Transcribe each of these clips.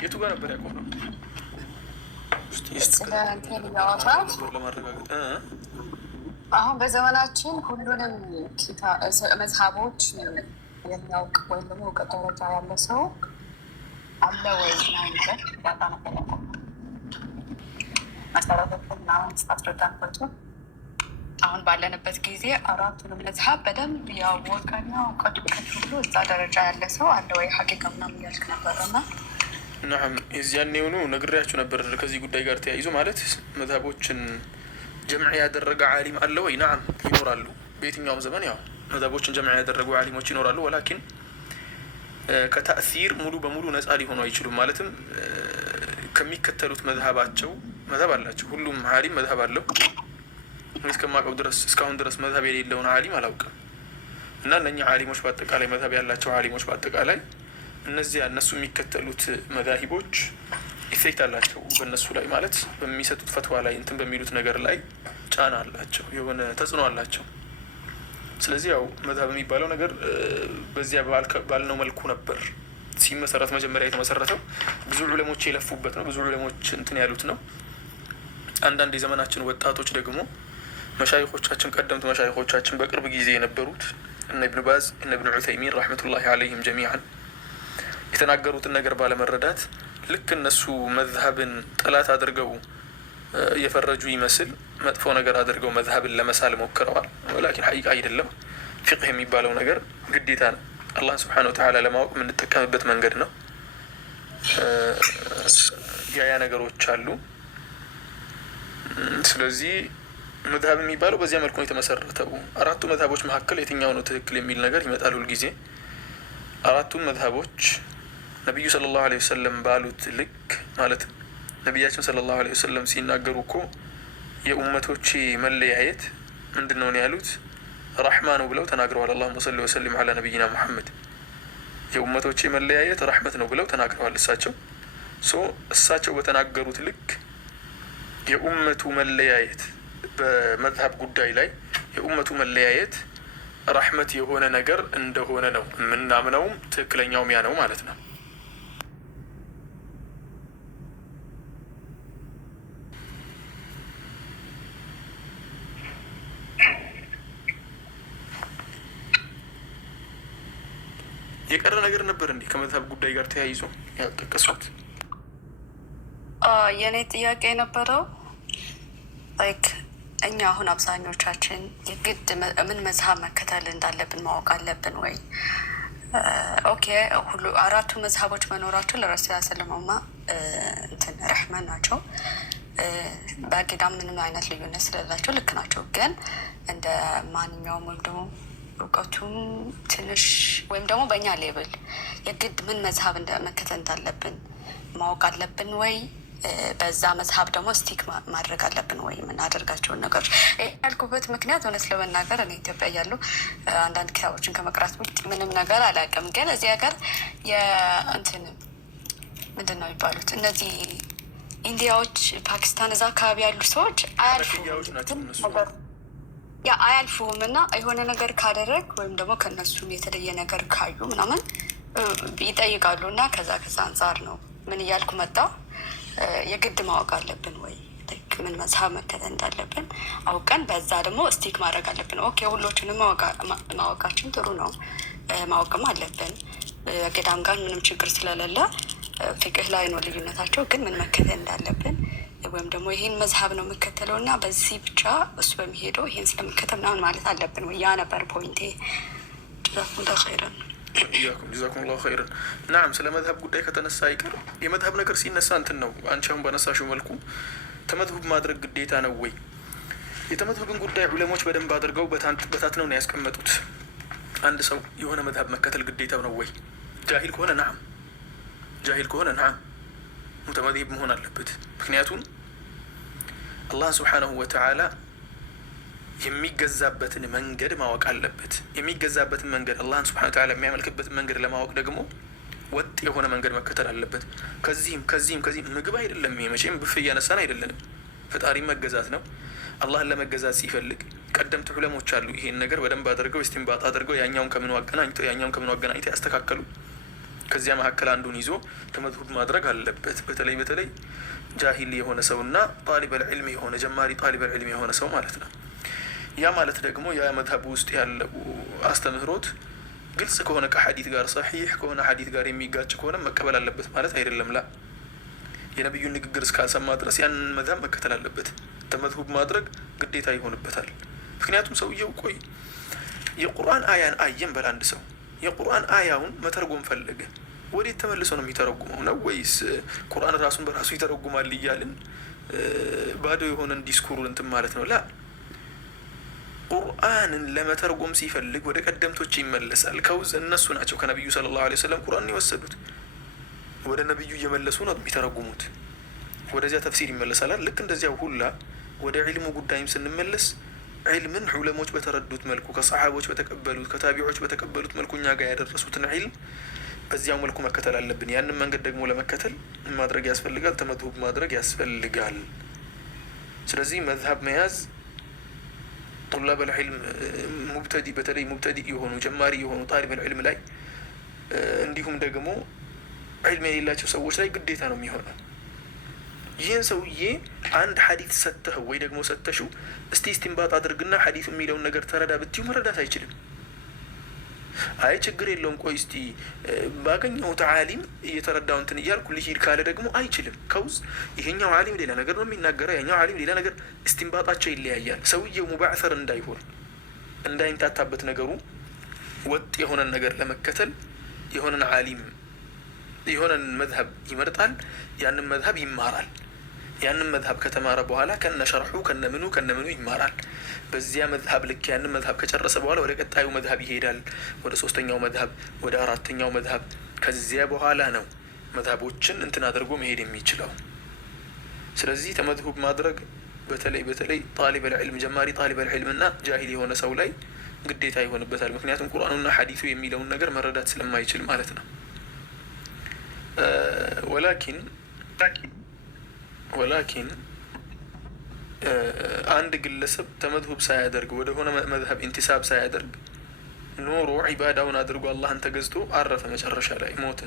የቱ ጋር ነበር ያቆመው? ለማረጋገጥ አሁን በዘመናችን ሁሉንም መዝሀቦች የሚያውቅ ወይም ደግሞ እውቀት ደረጃ ያለ ሰው አለ ወይ ናይንበር ዳታ ነበር ያቆመ መሰረቶችና ስታስረዳንበቱ አሁን ባለንበት ጊዜ አራቱንም መዝሀብ በደንብ ያወቀና እውቀቱ ሁሉ እዛ ደረጃ ያለ ሰው አለ ወይ ሀቂቃ ምናምን እያልክ ነበረና ናም የዚያን የሆኑ ነግሬያችሁ ነበር። ከዚህ ጉዳይ ጋር ተያይዞ ማለት መዝሀቦችን ጀምዕ ያደረገ ዓሊም አለ ወይ? ናም ይኖራሉ። በየትኛውም ዘመን ያው መዝሀቦችን ጀምዕ ያደረጉ ዓሊሞች ይኖራሉ። ወላኪን ከተእሲር ሙሉ በሙሉ ነፃ ሊሆኑ አይችሉም። ማለትም ከሚከተሉት መዝሀባቸው መዝሀብ አላቸው። ሁሉም ዓሊም መዝሀብ አለው። እስከማውቀው ድረስ እስካሁን ድረስ መዝሀብ የሌለውን ዓሊም አላውቅም። እና እነኛ ዓሊሞች በአጠቃላይ መዝሀብ ያላቸው ዓሊሞች በአጠቃላይ እነዚያ እነሱ የሚከተሉት መዛሂቦች ኢፌክት አላቸው በእነሱ ላይ ማለት በሚሰጡት ፈትዋ ላይ እንትን በሚሉት ነገር ላይ ጫና አላቸው፣ የሆነ ተጽዕኖ አላቸው። ስለዚህ ያው መዝሀብ የሚባለው ነገር በዚያ ባልነው መልኩ ነበር ሲመሰረት መጀመሪያ የተመሰረተው። ብዙ ዑለሞች የለፉበት ነው፣ ብዙ ዑለሞች እንትን ያሉት ነው። አንዳንድ የዘመናችን ወጣቶች ደግሞ መሻይኾቻችን ቀደምት መሻይኾቻችን በቅርብ ጊዜ የነበሩት እነ ኢብኑ ባዝ እነ ኢብኑ ዑሰይሚን ረሕመቱላሂ አለይሂም ጀሚዓን የተናገሩትን ነገር ባለመረዳት ልክ እነሱ መዝሀብን ጠላት አድርገው የፈረጁ ይመስል መጥፎ ነገር አድርገው መዝሀብን ለመሳል ሞክረዋል። ወላኪን ሐቂቃ አይደለም። ፊቅህ የሚባለው ነገር ግዴታ ነው። አላህ ስብሓነሁ ወተዓላ ለማወቅ የምንጠቀምበት መንገድ ነው። ያ ነገሮች አሉ። ስለዚህ መዝሀብ የሚባለው በዚያ መልኩ ነው የተመሰረተው። አራቱ መዝሀቦች መካከል የትኛው ነው ትክክል የሚል ነገር ይመጣል ሁልጊዜ። አራቱም መዝሀቦች ነቢዩ ሰለላሁ ዐለይሂ ወሰለም ባሉት ልክ ማለት ነቢያችን ሰለላሁ ዐለይሂ ወሰለም ሲናገሩ እኮ የኡመቶቼ መለያየት ምንድን ነው ያሉት? ረሕማ ነው ብለው ተናግረዋል። አላሁመ ሰሊ ወሰሊም ዐላ ነቢይና ሙሐመድ። የኡመቶቼ መለያየት ረሕመት ነው ብለው ተናግረዋል። እሳቸው በተናገሩት ልክ የኡመቱ መለያየት በመዝሀብ ጉዳይ ላይ የኡመቱ መለያየት ረሕመት የሆነ ነገር እንደሆነ ነው የምናምነውም ትክክለኛው ሚያ ነው ማለት ነው። የቀረ ነገር ነበር እንዲህ ከመዝሀብ ጉዳይ ጋር ተያይዞ ያልጠቀሱት? የእኔ ጥያቄ የነበረው ላይክ እኛ አሁን አብዛኞቻችን የግድ ምን መዝሀብ መከተል እንዳለብን ማወቅ አለብን ወይ? ኦኬ ሁሉ አራቱ መዝሀቦች መኖራቸው ለረሱል ሰለላሁ እንትን ረሕመን ናቸው። በአቂዳም ምንም አይነት ልዩነት ስለሌላቸው ልክ ናቸው። ግን እንደ ማንኛውም ወይም ደግሞ እውቀቱም ትንሽ ወይም ደግሞ በእኛ ሌብል የግድ ምን መዝሀብ መከተል እንዳለብን ማወቅ አለብን ወይ? በዛ መዝሀብ ደግሞ ስቲክ ማድረግ አለብን ወይ? የምናደርጋቸውን ነገሮች ያልኩበት ምክንያት እውነት ለመናገር እኔ ኢትዮጵያ እያለሁ አንዳንድ ኪታቦችን ከመቅራት ውጭ ምንም ነገር አላውቅም። ግን እዚህ ሀገር የእንትን ምንድን ነው የሚባሉት እነዚህ ኢንዲያዎች፣ ፓኪስታን እዛ አካባቢ ያሉ ሰዎች አያልፉም እና የሆነ ነገር ካደረግ ወይም ደግሞ ከነሱ የተለየ ነገር ካዩ ምናምን ይጠይቃሉ። እና ከዛ አንጻር ነው ምን እያልኩ መጣሁ። የግድ ማወቅ አለብን ወይ? ምን መዝሀብ መከተል እንዳለብን አውቀን በዛ ደግሞ ስቲክ ማድረግ አለብን። ኦኬ ሁሎችንም ማወቃችን ጥሩ ነው፣ ማወቅም አለብን። ገዳም ጋር ምንም ችግር ስለሌለ ፍቅህ ላይ ነው ልዩነታቸው። ግን ምን መከተል እንዳለብን ወይም ደግሞ ይህን መዝሀብ ነው የምከተለው እና በዚህ ብቻ እሱ በሚሄደው ይህን ስለምከተል ምናምን ማለት አለብን ወይ? ያ ነበር ፖይንቴ። ጀዛኩሙላሁ ኸይረን። ጀዛኩሙላሁ ኸይረን። ናም ስለ መዝሀብ ጉዳይ ከተነሳ አይቀር የመዝሀብ ነገር ሲነሳ እንትን ነው። አንቺ አሁን በነሳሽው መልኩ ተመዝሁብ ማድረግ ግዴታ ነው ወይ? የተመዝሁብን ጉዳይ ዑለሞች በደንብ አድርገው በታትነው ነው ያስቀመጡት። አንድ ሰው የሆነ መዝሀብ መከተል ግዴታው ነው ወይ? ጃሂል ከሆነ ናም፣ ጃሂል ከሆነ ናም ሙተመዚብ መሆን አለበት። ምክንያቱም አላህ ስብሓነሁ ወተዓላ የሚገዛበትን መንገድ ማወቅ አለበት። የሚገዛበትን መንገድ አላህን ስብሓነሁ ወተዓላ የሚያመልክበትን መንገድ ለማወቅ ደግሞ ወጥ የሆነ መንገድ መከተል አለበት። ከዚህም ምግብ አይደለም። መቼም ብፍ እያነሳን አይደለንም። ፈጣሪ መገዛት ነው። አላህን ለመገዛት ሲፈልግ ቀደምት ዑለሞች አሉ። ይሄን ነገር በደንብ አድርገው እስቲንባጥ አድርገው ያኛውን ከምኑ አገናኝተው ያስተካከሉ። ከዚያ መካከል አንዱን ይዞ ተመዝሁብ ማድረግ አለበት። በተለይ በተለይ ጃሂል የሆነ ሰውና ጣሊበል ዒልም የሆነ ጀማሪ ጣሊበል ዒልም የሆነ ሰው ማለት ነው። ያ ማለት ደግሞ ያ መዝሀቡ ውስጥ ያለው አስተምህሮት ግልጽ ከሆነ ከሐዲት ጋር ሰሒሕ ከሆነ ሐዲት ጋር የሚጋጭ ከሆነ መቀበል አለበት ማለት አይደለም። ላ የነቢዩን ንግግር እስካልሰማ ድረስ ያንን መዝሀብ መከተል አለበት። ተመዝሁብ ማድረግ ግዴታ ይሆንበታል። ምክንያቱም ሰውየው ቆይ የቁርአን አያን አየን በል አንድ ሰው የቁርአን አያውን መተርጎም ፈለገ፣ ወዴት ተመልሶ ነው የሚተረጉመው? ነው ወይስ ቁርአን ራሱን በራሱ ይተረጉማል እያልን ባዶ የሆነን ዲስኩሩን እንትን ማለት ነው? ላ ቁርአንን ለመተርጎም ሲፈልግ ወደ ቀደምቶች ይመለሳል። ከውዝ እነሱ ናቸው ከነቢዩ ሰለላሁ ዐለይሂ ወሰለም ቁርአንን የወሰዱት ወደ ነቢዩ እየመለሱ ነው የሚተረጉሙት። ወደዚያ ተፍሲር ይመለሳል። ልክ እንደዚያው ሁላ ወደ ዒልሙ ጉዳይም ስንመለስ ዒልምን ዑለሞች በተረዱት መልኩ ከሰሓቦች በተቀበሉት ከታቢዖች በተቀበሉት መልኩ እኛ ጋር ያደረሱትን ዒልም በዚያው መልኩ መከተል አለብን። ያንን መንገድ ደግሞ ለመከተል ማድረግ ያስፈልጋል፣ ተመዝሁብ ማድረግ ያስፈልጋል። ስለዚህ መዝሀብ መያዝ ጡላበል ዒልም ሙብተዲ በተለይ ሙብተዲ የሆኑ ጀማሪ የሆኑ ጣሊበል ዒልም ላይ እንዲሁም ደግሞ ዒልም የሌላቸው ሰዎች ላይ ግዴታ ነው የሚሆነው። ይህን ሰውዬ አንድ ሐዲት ሰተኸው ወይ ደግሞ ሰተሽው እስቲ እስቲንባጥ አድርግና ሐዲቱ የሚለውን ነገር ተረዳ ብትዩ መረዳት አይችልም። አይ ችግር የለውም ቆይ እስቲ ባገኘሁት ዓሊም እየተረዳው እንትን እያልኩ ልሂድ ካለ ደግሞ አይችልም። ከውዝ ይሄኛው ዓሊም ሌላ ነገር ነው የሚናገረው፣ ያኛው ዓሊም ሌላ ነገር፣ እስቲንባጣቸው ይለያያል። ሰውዬው ሙባዕሰር እንዳይሆን እንዳይንታታበት ነገሩ ወጥ የሆነን ነገር ለመከተል የሆነን ዓሊም የሆነን መዝሀብ ይመርጣል፣ ያንን መዝሀብ ይማራል። ያንን መዝሀብ ከተማረ በኋላ ከነ ሸርሑ ከነ ምኑ ይማራል። በዚያ መዝሀብ ልክ ያንን መዝሀብ ከጨረሰ በኋላ ወደ ቀጣዩ መዝሀብ ይሄዳል፣ ወደ ሶስተኛው መዝሀብ፣ ወደ አራተኛው መዝሀብ። ከዚያ በኋላ ነው መዝሀቦችን እንትን አድርጎ መሄድ የሚችለው። ስለዚህ ተመዝሁብ ማድረግ በተለይ በተለይ ጣሊበል ዒልም ጀማሪ ጣሊበል ዒልም እና ጃሂል የሆነ ሰው ላይ ግዴታ ይሆንበታል። ምክንያቱም ቁርአኑና ሐዲሱ የሚለውን ነገር መረዳት ስለማይችል ማለት ነው። ወላኪን አንድ ግለሰብ ተመዝሁብ ሳያደርግ ወደ ሆነ መዝሀብ ኢንቲሳብ ሳያደርግ ኖሮ ዒባዳውን አድርጎ አላህን ተገዝቶ አረፈ፣ መጨረሻ ላይ ሞተ።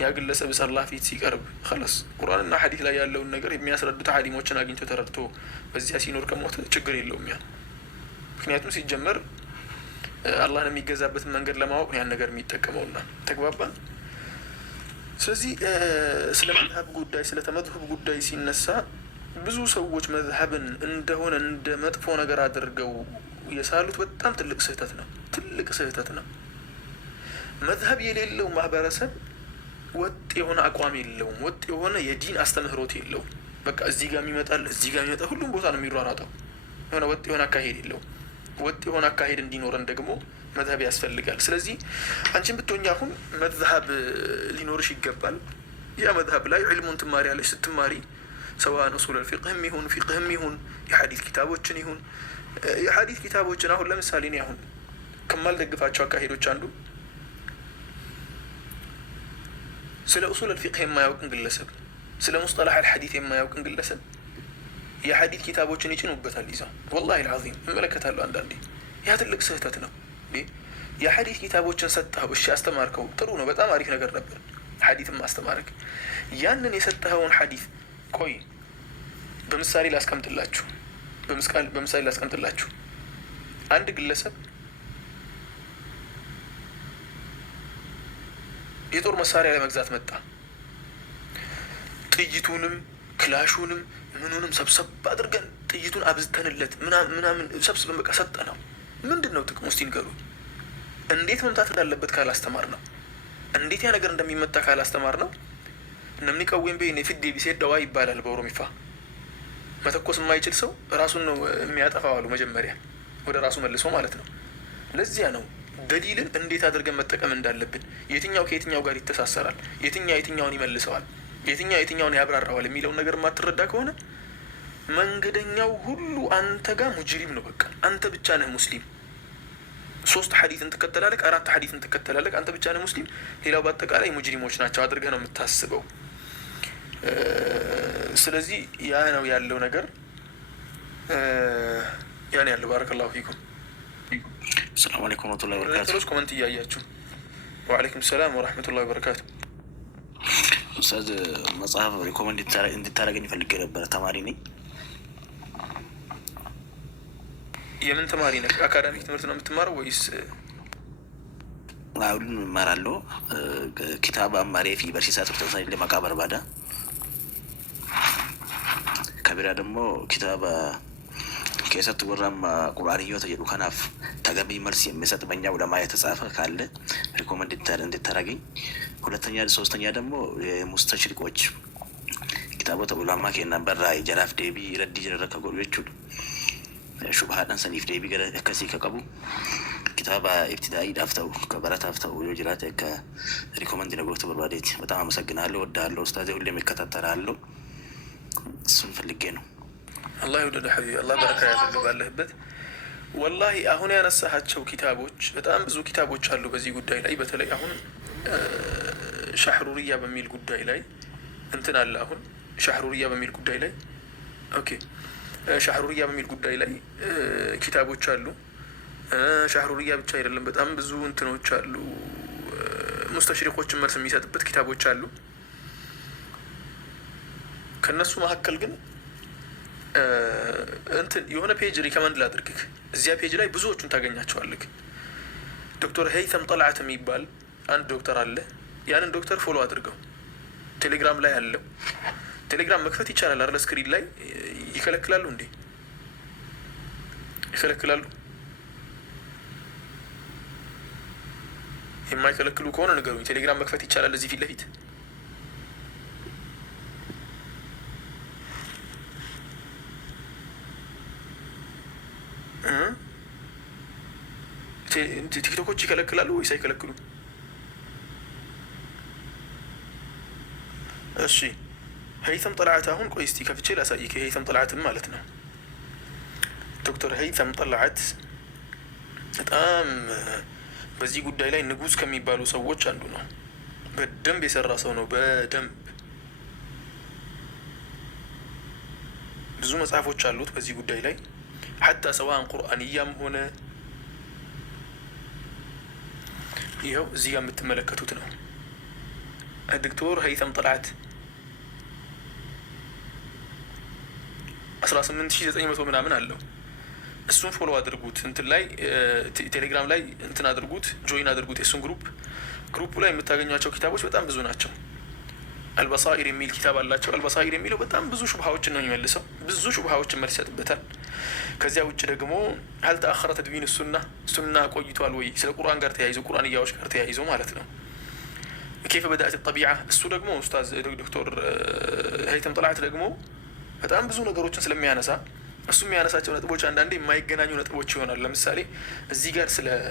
ያ ግለሰብ አላህ ፊት ሲቀርብ ኸላስ ቁርአንና ሐዲስ ላይ ያለውን ነገር የሚያስረዱት ዓሊሞችን አግኝቶ ተረድቶ በዚያ ሲኖር ከሞተ ችግር የለውም ያ። ምክንያቱም ሲጀመር አላህን የሚገዛበትን መንገድ ለማወቅ ያን ነገር የሚጠቀመውና ተግባባን። ስለዚህ ስለ መዝሀብ ጉዳይ ስለ ተመዝሁብ ጉዳይ ሲነሳ ብዙ ሰዎች መዝሀብን እንደሆነ እንደ መጥፎ ነገር አድርገው የሳሉት በጣም ትልቅ ስህተት ነው። ትልቅ ስህተት ነው። መዝሀብ የሌለው ማህበረሰብ ወጥ የሆነ አቋም የለውም። ወጥ የሆነ የዲን አስተምህሮት የለውም። በቃ እዚህ ጋር የሚመጣል እዚህ ጋር የሚመጣ ሁሉም ቦታ ነው የሚሯሯጠው። የሆነ ወጥ የሆነ አካሄድ የለውም። ወጥ የሆነ አካሄድ እንዲኖረን ደግሞ መዝሀብ ያስፈልጋል። ስለዚህ አንቺን ብትሆኝ አሁን መዝሀብ ሊኖርሽ ይገባል። ያ መዝሀብ ላይ ዒልሙን ትማሪያለሽ። ስትማሪ ሰዋን ኡሱል ፊቅህም ይሁን ፊቅህም ይሁን የሐዲስ ኪታቦችን ይሁን የሐዲስ ኪታቦችን አሁን ለምሳሌ እኔ አሁን ከማልደግፋቸው አካሄዶች አንዱ ስለ ኡሱል ፊቅህ የማያውቅን ግለሰብ ስለ ሙስጠላህ አልሐዲስ የማያውቅን ግለሰብ የሐዲስ ኪታቦችን ይጭኑበታል ይዘው። ወላሂ አልዓዚም እመለከታለሁ አንዳንዴ። ያ ትልቅ ስህተት ነው። የሐዲስ ኪታቦችን ሰጠኸው፣ እሺ አስተማርከው፣ ጥሩ ነው፣ በጣም አሪፍ ነገር ነበር ሐዲስም ማስተማረክ። ያንን የሰጠኸውን ሐዲስ ቆይ በምሳሌ ላስቀምጥላችሁ። አንድ ግለሰብ የጦር መሳሪያ ለመግዛት መጣ። ጥይቱንም ክላሹንም ምኑንም ሰብሰብ አድርገን ጥይቱን አብዝተንለት ምናምን ሰብስበን በቃ ሰጠ ነው። ምንድን ነው ጥቅሙ? እስቲ ንገሩኝ። እንዴት መምታት እንዳለበት ካላስተማር ነው፣ እንዴት ያ ነገር እንደሚመታ ካላስተማር ነው። ነምኒ ቀዌም ቤ ፊዴ ቢሴደዋ ይባላል በኦሮሚፋ። መተኮስ የማይችል ሰው ራሱን ነው የሚያጠፋው አሉ። መጀመሪያ ወደ ራሱ መልሶ ማለት ነው። ለዚያ ነው ደሊልን እንዴት አድርገን መጠቀም እንዳለብን፣ የትኛው ከየትኛው ጋር ይተሳሰራል፣ የትኛውን ይመልሰዋል፣ የትኛውን ያብራራዋል የሚለውን ነገር የማትረዳ ከሆነ መንገደኛው ሁሉ አንተ ጋር ሙጅሪም ነው። በቃ አንተ ብቻ ነህ ሙስሊም። 3 ሐዲስን ትከተላለህ፣ 4 ሐዲስን ትከተላለህ፣ አንተ ብቻ ነህ ሙስሊም። ሌላው በአጠቃላይ ሙጅሪሞች ናቸው አድርገህ ነው የምታስበው። ስለዚህ ያ ነው ያለው ነገር። ያ ነው ያለው። ባረከላሁ ፊኩም። ሰላም አለይኩም ወራህመቱላሂ ወበረካቱህ። ኮመንት እያያችሁ ወዓለይኩም ሰላም ወረሕመቱላሂ ወበረካቱ። ኡስታዝ መጽሐፍ ሪኮመንድ እንድታደርገኝ ፈልጌ ነበረ። ተማሪ ነኝ። የምን ተማሪ ነህ? አካዳሚክ ትምህርት ነው የምትማረው ወይስ? ሁሉንም እማራለሁ። ኪታብ አማሬ ፊ በርሲሳ ቱርተሳኒ ለመቃ በርባዳ ከቢራ ደግሞ ኪታብ ከሰት ወራም ቁርአንዮ ተጀዱ ከናፍ ተገቢ መልስ የሚሰጥ በእኛ ዑለማ የተጻፈ ካለ ሪኮመንድ እንድታደርገኝ። ሁለተኛ ሶስተኛ ደግሞ የሙስተሽሪቆች ኪታቦተ ዑለማ ኬና በራ ጀራፍ ዴቢ ረዲ ጀረከ ጎርዮቹ ሹብሃዳን ሰኒፍ ዴቢ ገረ ከሲ ከቀቡ ኪታባ ኢብቲዳኢ ዳፍተው ከበረት አፍተው ዮጅራት ከሪኮመንድ ነገሮች በርባዴት። በጣም አመሰግናለሁ። ወዳለሁ ኡስታዝ፣ ሁሌም እከታተላለሁ። እሱን ፈልጌ ነው። አላህ ይውደድ ሐቢቢ፣ አላህ በረካ ያደርግ ባለህበት። ወላሂ አሁን ያነሳሃቸው ኪታቦች በጣም ብዙ ኪታቦች አሉ በዚህ ጉዳይ ላይ። በተለይ አሁን ሻህሩርያ በሚል ጉዳይ ላይ እንትን አለ። አሁን ሻህሩርያ በሚል ጉዳይ ላይ ኦኬ፣ ሻህሩርያ በሚል ጉዳይ ላይ ኪታቦች አሉ። ሻህሩርያ ብቻ አይደለም፣ በጣም ብዙ እንትኖች አሉ። ሙስተሽሪቆችን መልስ የሚሰጥበት ኪታቦች አሉ። ከነሱ መካከል ግን እንትን የሆነ ፔጅ ሪከመንድ ላድርግህ። እዚያ ፔጅ ላይ ብዙዎቹን ታገኛቸዋለህ። ዶክተር ሄይተም ጠልዓት የሚባል አንድ ዶክተር አለ። ያንን ዶክተር ፎሎ አድርገው። ቴሌግራም ላይ አለው። ቴሌግራም መክፈት ይቻላል አይደል? ስክሪን ላይ ይከለክላሉ እንዴ? ይከለክላሉ? የማይከለክሉ ከሆነ ንገሩኝ። ቴሌግራም መክፈት ይቻላል እዚህ ፊት ለፊት? ቲክቶኮች ይከለክላሉ ወይስ አይከለክሉም? እሺ ሄይተም ጠልዓት አሁን ቆይ እስቲ ከፍቼ ላሳይክ። ሄይተም ጠልዓትን ማለት ነው። ዶክተር ሄይተም ጠልዓት በጣም በዚህ ጉዳይ ላይ ንጉስ ከሚባሉ ሰዎች አንዱ ነው። በደንብ የሰራ ሰው ነው። በደንብ ብዙ መጽሐፎች አሉት በዚህ ጉዳይ ላይ ሐታ ሰዋን ቁርአንያም ሆነ ይኸው እዚህ ጋር የምትመለከቱት ነው። ዶክተር ሄይተም ጠልዓት 18900 ምናምን አለው። እሱን ፎሎ አድርጉት። እንትን ላይ ቴሌግራም ላይ እንትን አድርጉት፣ ጆይን አድርጉት። የእሱን ግሩፑ ላይ የምታገኟቸው ኪታቦች በጣም ብዙ ናቸው። አልበሳኢር የሚል ኪታብ አላቸው። አልበሳኢር የሚለው በጣም ብዙ ሹብሃዎችን ነው የሚመልሰው። ብዙ ሹብሃዎችን መልስ ይሰጥበታል። ከዚያ ውጭ ደግሞ ሀል ተአኸረ ተድዊን ሱና ቆይቷል ወይ ስለ ቁርአን ጋር ተያይዞ ቁርአንያዎች ጋር ተያይዞ ማለት ነው። ኬፈ በዳእት ጠቢዓ እሱ ደግሞ ኡስታዝ ዶክተር ሄይተም ጠልዓት ደግሞ በጣም ብዙ ነገሮችን ስለሚያነሳ እሱ የሚያነሳቸው ነጥቦች አንዳንዴ የማይገናኙ ነጥቦች ይሆናል። ለምሳሌ እዚህ ጋር ስለ